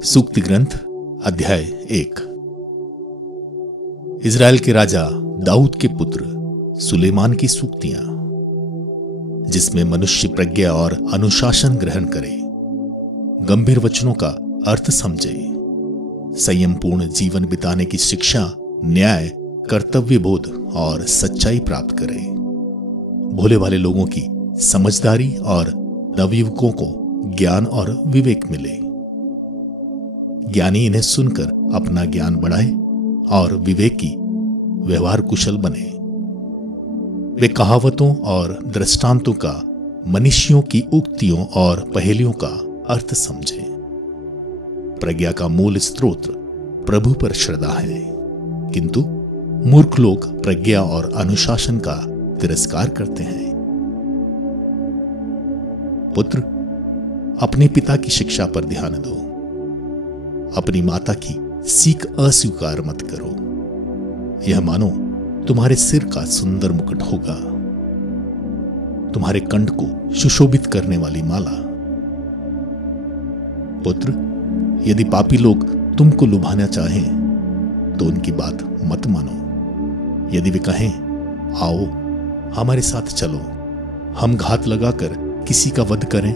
सूक्ति ग्रंथ अध्याय 1। इज़राइल के राजा दाऊद के पुत्र सुलेमान की सूक्तियां, जिसमें मनुष्य प्रज्ञा और अनुशासन ग्रहण करे, गंभीर वचनों का अर्थ समझे, संयमपूर्ण जीवन बिताने की शिक्षा, न्याय, कर्तव्य बोध और सच्चाई प्राप्त करे, भोले भाले लोगों की समझदारी और नवयुवकों को ज्ञान और विवेक मिले। ज्ञानी इन्हें सुनकर अपना ज्ञान बढ़ाए और विवेकी व्यवहार कुशल बने। वे कहावतों और दृष्टांतों का, मनीषियों की उक्तियों और पहेलियों का अर्थ समझे। प्रज्ञा का मूल स्रोत प्रभु पर श्रद्धा है, किंतु मूर्ख लोग प्रज्ञा और अनुशासन का तिरस्कार करते हैं। पुत्र, अपने पिता की शिक्षा पर ध्यान दो, अपनी माता की सीख अस्वीकार मत करो। यह मानो तुम्हारे सिर का सुंदर मुकुट होगा, तुम्हारे कंठ को सुशोभित करने वाली माला। पुत्र, यदि पापी लोग तुमको लुभाना चाहें तो उनकी बात मत मानो। यदि वे कहें, आओ हमारे साथ चलो, हम घात लगाकर किसी का वध करें,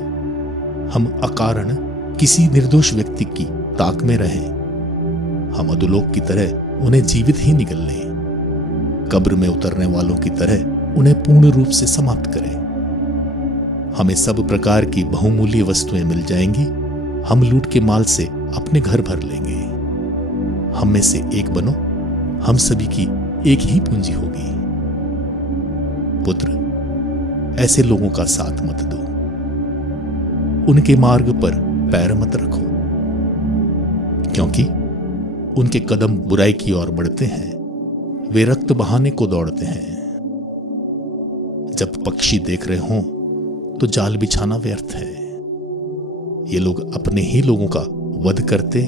हम अकारण किसी निर्दोष व्यक्ति की ताक में रहें, हम अधोलोक की तरह उन्हें जीवित ही निगल लें, कब्र में उतरने वालों की तरह उन्हें पूर्ण रूप से समाप्त करें। हमें सब प्रकार की बहुमूल्य वस्तुएं मिल जाएंगी, हम लूट के माल से अपने घर भर लेंगे। हम में से एक बनो, हम सभी की एक ही पूंजी होगी। पुत्र, ऐसे लोगों का साथ मत दो, उनके मार्ग पर पैर मत रखो, क्योंकि उनके कदम बुराई की ओर बढ़ते हैं, वे रक्त बहाने को दौड़ते हैं। जब पक्षी देख रहे हों तो जाल बिछाना व्यर्थ है। ये लोग अपने ही लोगों का वध करते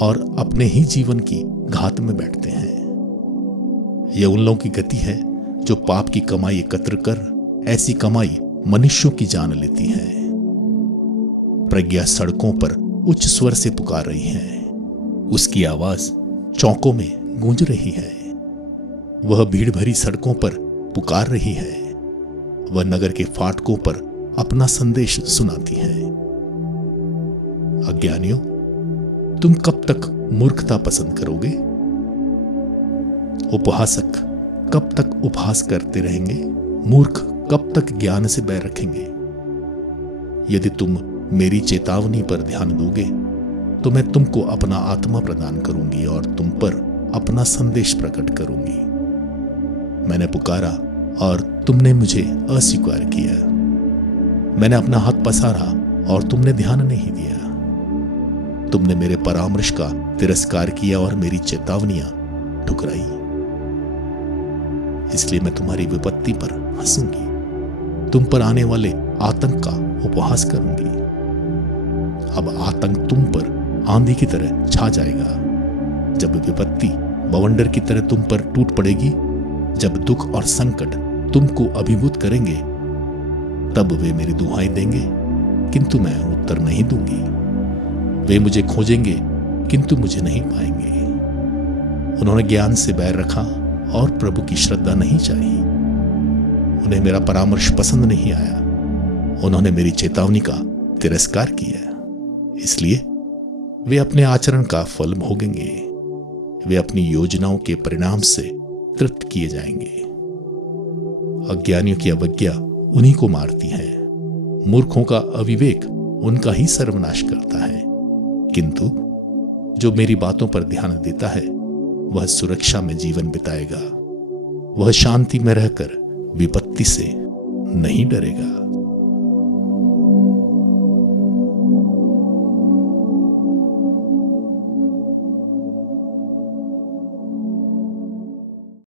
और अपने ही जीवन की घात में बैठते हैं। यह उन लोगों की गति है जो पाप की कमाई एकत्र कर ऐसी कमाई मनुष्यों की जान लेती है। प्रज्ञा सड़कों पर उच्च स्वर से पुकार रही है, उसकी आवाज चौकों में गूंज रही है। वह भीड़ भरी सड़कों पर पुकार रही है, वह नगर के फाटकों पर अपना संदेश सुनाती है। अज्ञानियों, तुम कब तक मूर्खता पसंद करोगे? उपहासक कब तक उपहास करते रहेंगे? मूर्ख कब तक ज्ञान से बैर रखेंगे? यदि तुम मेरी चेतावनी पर ध्यान दोगे तो मैं तुमको अपना आत्मा प्रदान करूंगी और तुम पर अपना संदेश प्रकट करूंगी। मैंने पुकारा और तुमने मुझे अस्वीकार किया, मैंने अपना हाथ पसारा और तुमने ध्यान नहीं दिया। तुमने मेरे परामर्श का तिरस्कार किया और मेरी चेतावनियां ठुकराई। इसलिए मैं तुम्हारी विपत्ति पर हंसूंगी, तुम पर आने वाले आतंक का उपहास करूंगी। अब आतंक तुम पर आंधी की तरह छा जाएगा। जब विपत्ति बवंडर की तरह तुम पर टूट पड़ेगी, जब दुख और संकट तुमको अभिभूत करेंगे, तब वे मेरी दुहाई देंगे, किंतु मैं उत्तर नहीं दूंगी। वे मुझे खोजेंगे, किंतु मुझे नहीं पाएंगे। उन्होंने ज्ञान से बैर रखा और प्रभु की श्रद्धा नहीं चाही। उन्हें मेरा परामर्श पसंद नहीं आया, उन्होंने मेरी चेतावनी का तिरस्कार किया। इसलिए वे अपने आचरण का फल भोगेंगे, वे अपनी योजनाओं के परिणाम से तृप्त किए जाएंगे। अज्ञानियों की अवज्ञा उन्हीं को मारती है, मूर्खों का अविवेक उनका ही सर्वनाश करता है, किंतु जो मेरी बातों पर ध्यान देता है वह सुरक्षा में जीवन बिताएगा, वह शांति में रहकर विपत्ति से नहीं डरेगा।